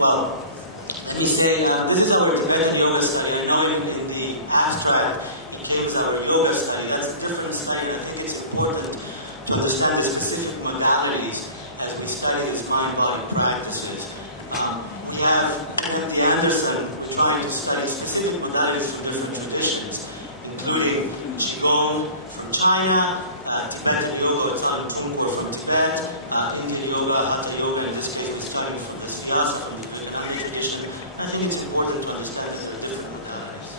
well, let me say, this is our Tibetan yoga study. I know in the abstract it claims our yoga study. That's a different study, and I think it's important to understand the specific modalities as we study these mind-body practices. We have Anthony Anderson trying to study specific modalities from different traditions, including Qigong from China, Tibetan yoga, Tsalung Trungpa from Tibet, Indian yoga, Hatha yoga, in this case, is coming from the Vyasa from the Tibetan tradition. And I think it's important to understand that there are different modalities.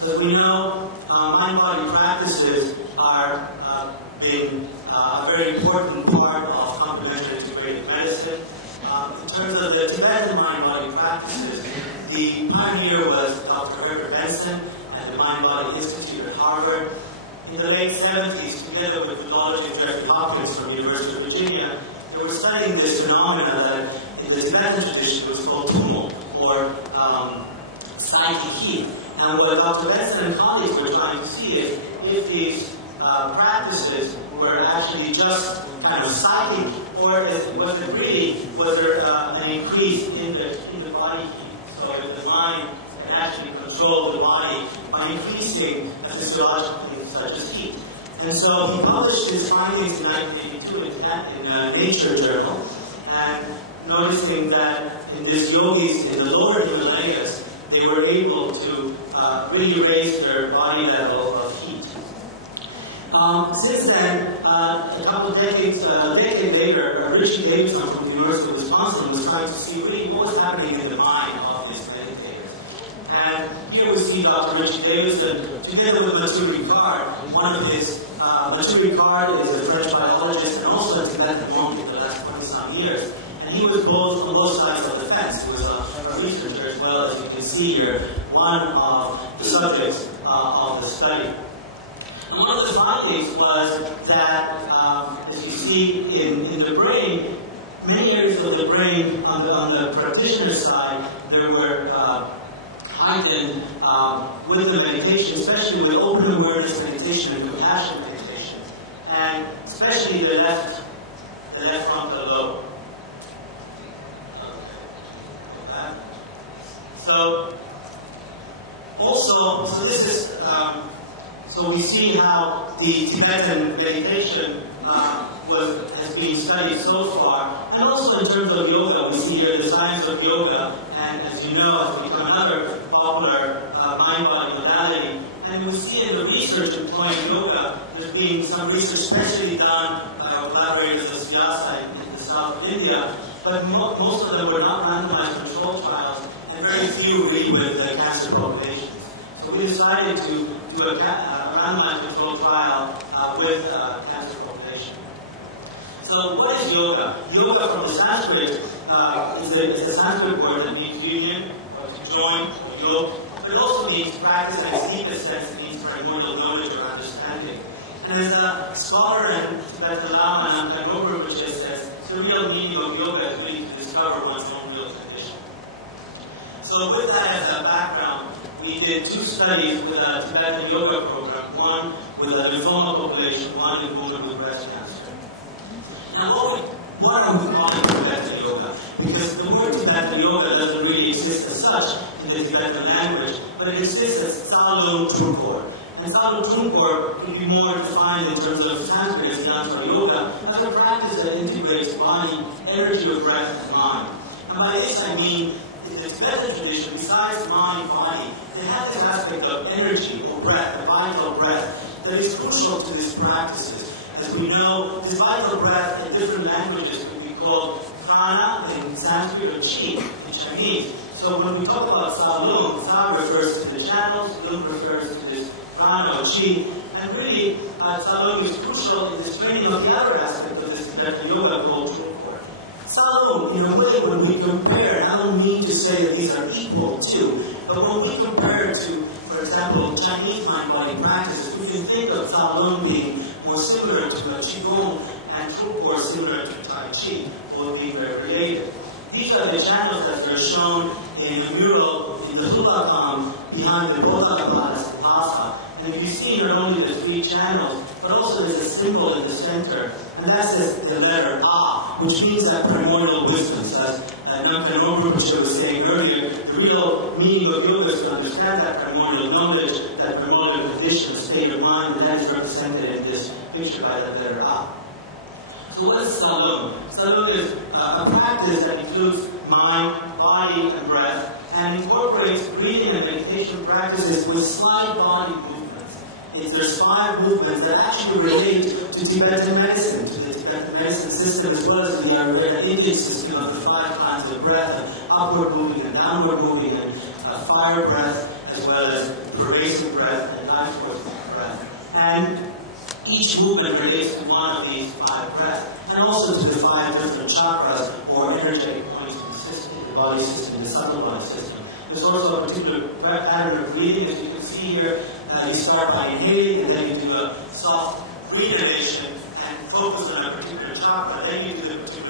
So as we know, mind-body practices are being a very important part of complementary integrated medicine. In terms of the Tibetan mind-body practices, the pioneer was Dr. Herbert Benson and the Mind-Body Institute at Harvard. In the late 70s, together with philologist Jeffrey Hopkins from the University of Virginia, they were studying this phenomena that in the Tibetan tradition was called tummo, or psychic heat. And what Dr. Benson and colleagues were trying to see is if these practices were actually just kind of psychic, or was there an increase in the body heat? So if the mind can actually control the body by increasing a physiological thing such as heat. And so he published his findings in 1982 in Nature journal, and noticing that in these yogis in the lower Himalayas, they were able to really raise their body level of heat. Since then, a couple of decades, a decade later, Rishi Davidson from the University of Wisconsin was trying to see really what was happening in the mind of these meditators. And here we see Dr. Rishi Davidson together with Matthieu Ricard. One of his, Matthieu Ricard is a French biologist and also a Tibetan monk for the last 20-some years. And he was both on both sides of the fence. He was a researcher as well, as you can see here, one of the subjects of the study. And one of the findings was that, as you see in the brain, many areas of the brain on the practitioner side, there were heightened with the meditation, especially with open awareness meditation and compassion meditation, and especially the left frontal lobe. So this is. So we see how the Tibetan meditation has been studied so far. And also in terms of yoga, we see here the science of yoga, and as you know, has become another popular mind-body modality. And we see in the research employing yoga, there's been some research specially done by our collaborators at Vyasa in the south of India, but most of them were not randomized control trials, and very few really with cancer populations. So we decided to do a randomized control trial with cancer population. So what is yoga? Yoga from the Sanskrit is a Sanskrit word that means union, or to join, or yoke. But it also means practice, and its deepest sense it means primordial knowledge or understanding. And as a scholar in Tibetan Lama and Amkan which says, the real meaning of yoga is really to discover one's own real condition. So with that as a background, we did two studies with a Tibetan yoga program, one with a lymphoma population, one in women with breast cancer. Now, what are we calling Tibetan yoga? Because the word Tibetan yoga doesn't really exist as such in the Tibetan language, but it exists as Tsalung Trungpa. And Tsalung Trungpa could be more defined in terms of Sanskrit as Yantra yoga as a practice that integrates body, energy of breath, and mind. And by this I mean, in the Tibetan tradition, besides mind, body, they have this aspect of energy or breath, the vital breath, that is crucial to these practices. As we know, this vital breath in different languages could be called prana in Sanskrit or chi in Chinese. So when we talk about Tsalung, Tsa refers to the channels, Lung refers to this prana or chi, and really Tsalung is crucial in this training of the other aspect of this Tibetan yoga called Trungpa. Tsalung, in a way, when we compare, and I don't mean to say that these are equal too, but when we compare to, for example, Chinese mind-body practices, we can think of Tsalung being more similar to a Qigong and Trungpa similar to Tai Chi, both being very related. These are the channels that are shown in a mural in the Hulakam behind the Bodha Palace in Lhasa. And if you see not only the three channels, but also there's a symbol in the center, and that says the letter A, which means that primordial wisdom, as Rinpoche was saying earlier, the real meaning of yoga is to understand that primordial knowledge, that primordial condition, the state of mind, and that is represented in this picture by the letter A. So what is Salung? Salung is a practice that includes mind, body, and breath, and incorporates breathing and meditation practices with slight body movements. There's 5 movements that actually relate to Tibetan medicine, to the Tibetan medicine system, as well as the Ayurveda Indian system of the 5 kinds of breath, and upward moving and downward moving, and fire breath, as well as pervasive breath and life force breath. And each movement relates to one of these 5 breaths, and also to the 5 different chakras or energetic points in the system, the body system, the subtle body system. There's also a particular pattern of breathing, as you can see here. You start by inhaling, and then you do a soft breathing and focus on a particular chakra. Then you do the particular